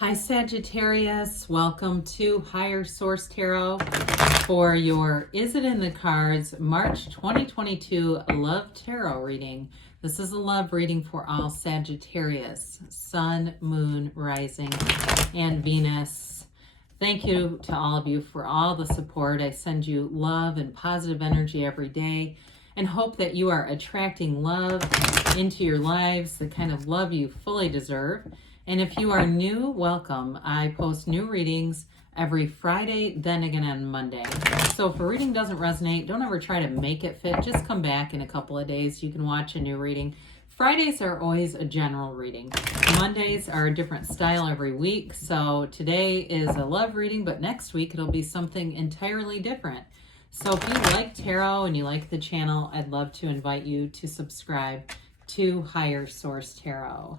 Hi Sagittarius, welcome to Higher Source Tarot for your Is It in the Cards March 2022 Love Tarot reading. This is a love reading for all Sagittarius, Sun, Moon, Rising, and Venus. Thank you to all of you for all the support. I send you love and positive energy every day and hope that you are attracting love into your lives, the kind of love you fully deserve. And if you are new, welcome. I post new readings every Friday, then again on Monday. So if a reading doesn't resonate, don't ever try to make it fit. Just come back in a couple of days. You can watch a new reading. Fridays are always a general reading. Mondays are a different style every week. So today is a love reading, but next week it'll be something entirely different. So if you like tarot and you like the channel, I'd love to invite you to subscribe to Higher Source Tarot.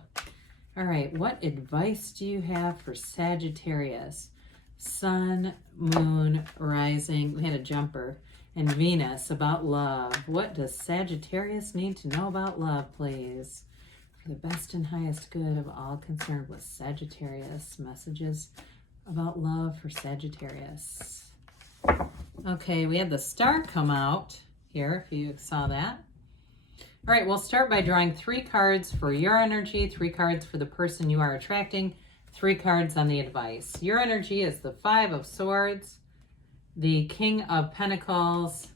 All right, what advice do you have for Sagittarius? Sun, Moon, Rising, we had a jumper, and Venus about love. What does Sagittarius need to know about love, please? For the best and highest good of all concerned with Sagittarius. Messages about love for Sagittarius. Okay, we had the star come out here, if you saw that. All right, we'll start by drawing 3 cards for your energy, 3 cards for the person you are attracting, 3 cards on the advice. Your energy is the 5 of Swords, the King of Pentacles,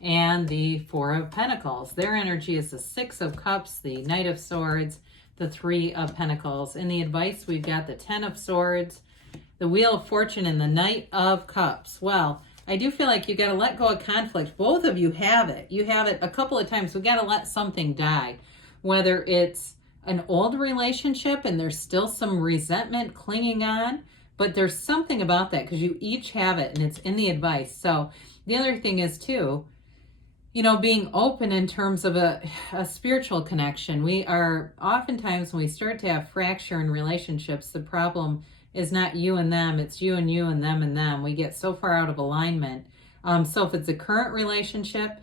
and the 4 of Pentacles. Their energy is the 6 of Cups, the Knight of Swords, the 3 of Pentacles. In the advice, we've got the 10 of Swords, the Wheel of Fortune, and the Knight of Cups. Well, I do feel like you got to let go of conflict. Both of you have it. You have it a couple of times. We got to let something die, whether it's an old relationship and there's still some resentment clinging on, but there's something about that because you each have it and it's in the advice. So the other thing is too, you know, being open in terms of a spiritual connection. We are oftentimes when we start to have fracture in relationships, the problem is not you and them, it's you and them and them. We get so far out of alignment. So if it's a current relationship,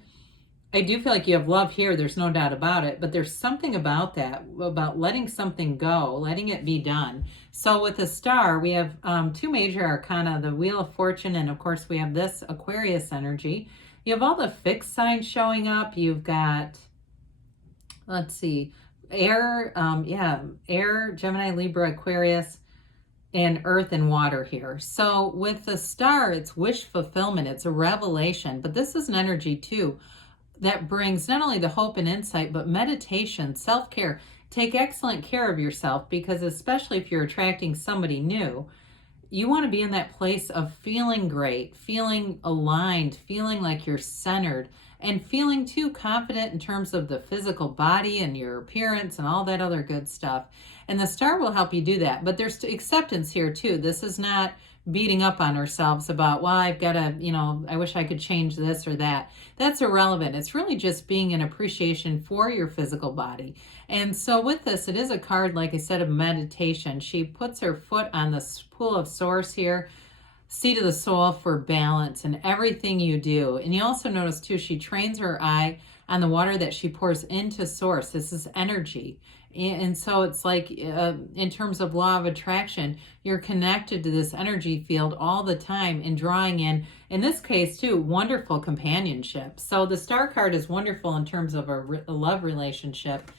I do feel like you have love here, there's no doubt about it, but there's something about that, about letting something go, letting it be done. So with the star, we have 2 major arcana, the Wheel of Fortune, and of course we have this Aquarius energy. You have all the fixed signs showing up. You've got, let's see, air, air, Gemini, Libra, Aquarius, and earth and water here. So with the star, it's wish fulfillment. It's a revelation, but this is an energy too that brings not only the hope and insight, but meditation, self-care. Take excellent care of yourself because especially if you're attracting somebody new, you want to be in that place of feeling great, feeling aligned, feeling like you're centered, and feeling too confident in terms of the physical body and your appearance and all that other good stuff. And the star will help you do that. But there's acceptance here too. This is not beating up on ourselves about, well, I've got to, you know, I wish I could change this or that. That's irrelevant. It's really just being an appreciation for your physical body. And so with this, it is a card, like I said, of meditation. She puts her foot on the pool of source here, seat of the soul for balance in everything you do. And you also notice too, she trains her eye on the water that she pours into source. This is energy. And so it's like in terms of law of attraction, you're connected to this energy field all the time and drawing in this case too, wonderful companionship. So the star card is wonderful in terms of a love relationship.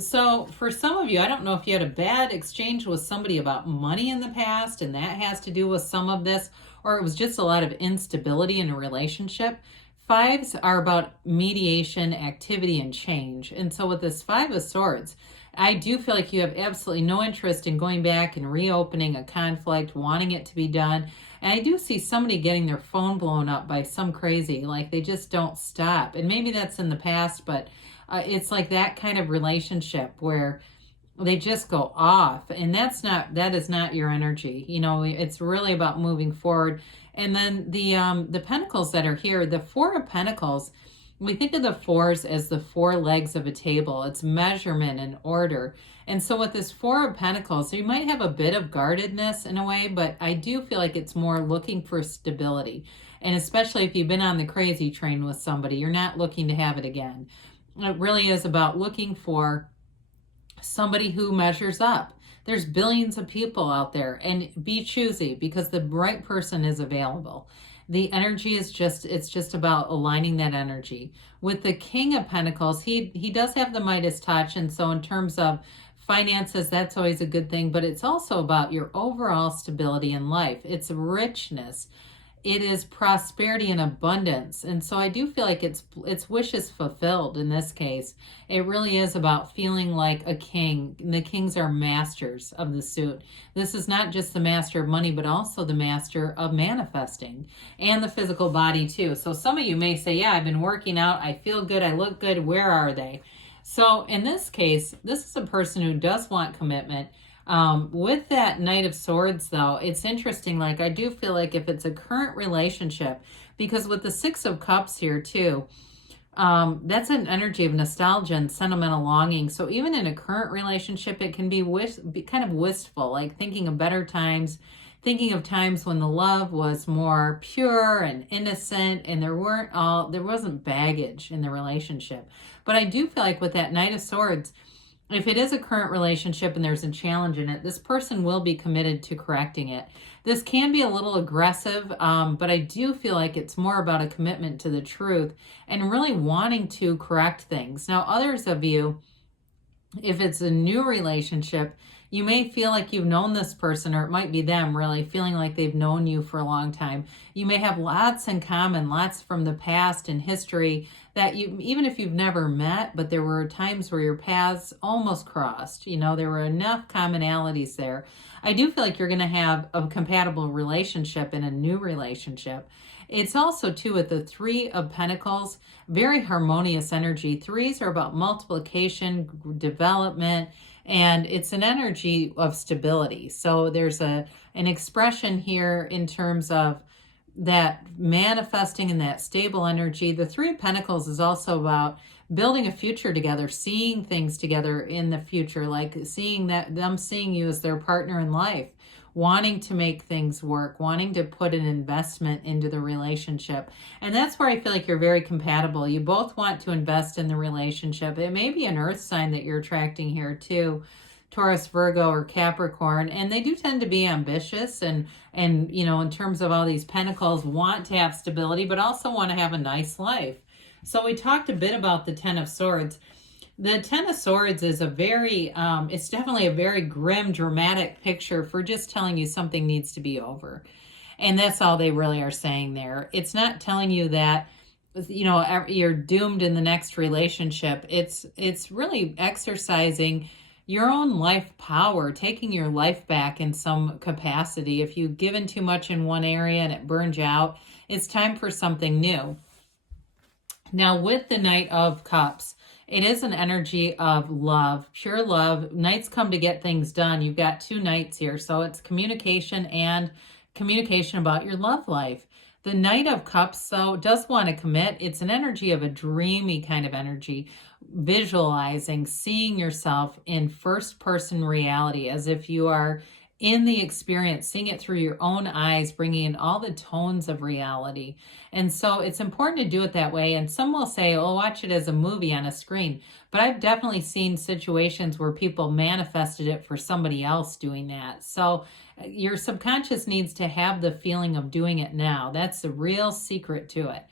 So for some of you, I don't know if you had a bad exchange with somebody about money in the past and that has to do with some of this, or it was just a lot of instability in a relationship. 5s are about mediation, activity, and change. And so with this 5 of Swords, I do feel like you have absolutely no interest in going back and reopening a conflict, wanting it to be done. And I do see somebody getting their phone blown up by some crazy, like they just don't stop. And maybe that's in the past, but it's like that kind of relationship where they just go off. And that is not your energy. You know, it's really about moving forward. And then the pentacles that are here, the 4 of Pentacles, we think of the 4s as the 4 legs of a table. It's measurement and order. And so with this 4 of Pentacles, you might have a bit of guardedness in a way, but I do feel like it's more looking for stability. And especially if you've been on the crazy train with somebody, you're not looking to have it again. It really is about looking for somebody who measures up, There's billions of people out there, and be choosy because the right person is available. The energy is it's just about aligning that energy. With the King of Pentacles, he does have the Midas touch, and so in terms of finances, that's always a good thing, but it's also about your overall stability in life. It's richness. It is prosperity and abundance. And so I do feel like it's wishes fulfilled in this case. It really is about feeling like a king. The kings are masters of the suit. This is not just the master of money, but also the master of manifesting and the physical body too. So some of you may say, yeah, I've been working out. I feel good. I look good. Where are they? So in this case, this is a person who does want commitment. With that Knight of Swords, though, it's interesting. Like, I do feel like if it's a current relationship, because with the Six of Cups here too, that's an energy of nostalgia and sentimental longing. So even in a current relationship, it can be kind of wistful, like thinking of better times, thinking of times when the love was more pure and innocent, and there wasn't baggage in the relationship. But I do feel like with that Knight of Swords, if it is a current relationship and there's a challenge in it, this person will be committed to correcting it. This can be a little aggressive, but I do feel like it's more about a commitment to the truth and really wanting to correct things. Now, others of you, if it's a new relationship, you may feel like you've known this person, or it might be them really feeling like they've known you for a long time. You may have lots in common, lots from the past and history that you, even if you've never met, but there were times where your paths almost crossed. You know, there were enough commonalities there. I do feel like you're going to have a compatible relationship in a new relationship. It's also, too, with the Three of Pentacles, very harmonious energy. Threes are about multiplication, development, and it's an energy of stability. So there's an expression here in terms of that manifesting in that stable energy. The Three of Pentacles is also about building a future together, seeing things together in the future, like seeing them seeing you as their partner in life, wanting to make things work, wanting to put an investment into the relationship. And that's where I feel like you're very compatible. You both want to invest in the relationship. It may be an earth sign that you're attracting here too, Taurus, Virgo, or Capricorn, and they do tend to be ambitious and you know, in terms of all these pentacles, want to have stability, but also want to have a nice life. So we talked a bit about the Ten of Swords. The Ten of Swords is a very, it's definitely a very grim, dramatic picture for just telling you something needs to be over. And that's all they really are saying there. It's not telling you that, you know, you're doomed in the next relationship. It's really exercising your own life power, taking your life back in some capacity. If you've given too much in one area and it burned you out, it's time for something new. Now, with the Knight of Cups, it is an energy of love, pure love. Knights come to get things done. You've got two knights here, so it's communication and communication about your love life. The Knight of Cups, though, does want to commit. It's an energy of a dreamy kind of energy, visualizing, seeing yourself in first-person reality as if you are in the experience, seeing it through your own eyes, bringing in all the tones of reality. And so it's important to do it that way. And some will say, oh, watch it as a movie on a screen. But I've definitely seen situations where people manifested it for somebody else doing that. So your subconscious needs to have the feeling of doing it now. That's the real secret to it.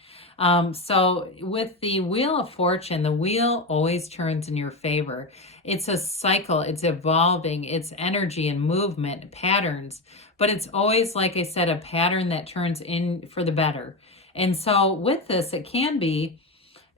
So with the Wheel of Fortune, the wheel always turns in your favor. It's a cycle, it's evolving, it's energy and movement, patterns, but it's always, like I said, a pattern that turns in for the better. And so with this, it can be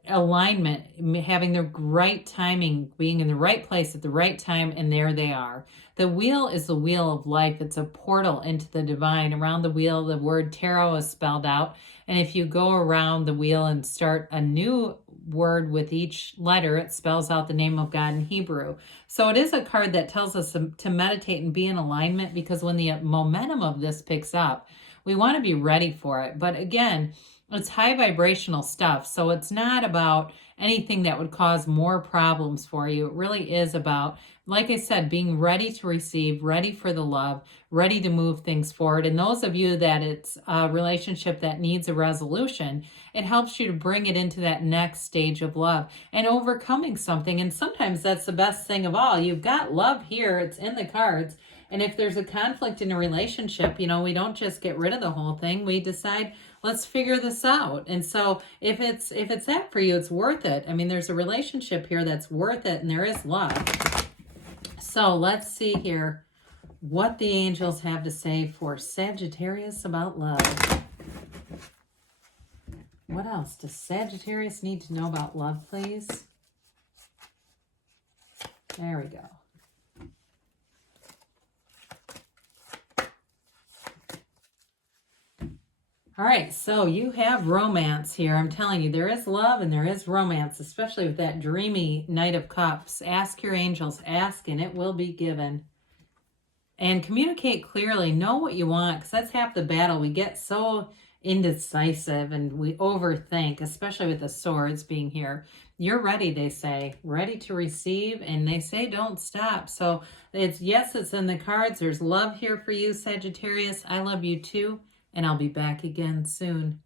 alignment, having the right timing, being in the right place at the right time, and there they are. The wheel is the wheel of life. It's a portal into the divine. Around the wheel, the word tarot is spelled out. And if you go around the wheel and start a new word with each letter, it spells out the name of God in Hebrew. So it is a card that tells us to meditate and be in alignment, because when the momentum of this picks up, we want to be ready for it. But again, it's high vibrational stuff, so it's not about anything that would cause more problems for you. It really is about like I said, being ready to receive, ready for the love, ready to move things forward. And those of you that it's a relationship that needs a resolution, it helps you to bring it into that next stage of love and overcoming something. And sometimes that's the best thing of all. You've got love here, it's in the cards. And if there's a conflict in a relationship, you know, we don't just get rid of the whole thing. We decide, let's figure this out. And so if it's that for you, it's worth it. I mean, there's a relationship here that's worth it, and there is love. So let's see here what the angels have to say for Sagittarius about love. What else does Sagittarius need to know about love, please? There we go. All right, so you have romance here. I'm telling you, there is love and there is romance, especially with that dreamy Knight of Cups. Ask your angels, ask, and it will be given. And communicate clearly. Know what you want, because that's half the battle. We get so indecisive and we overthink, especially with the swords being here. You're ready, they say, ready to receive, and they say don't stop. So it's, yes, it's in the cards. There's love here for you, Sagittarius. I love you too. And I'll be back again soon.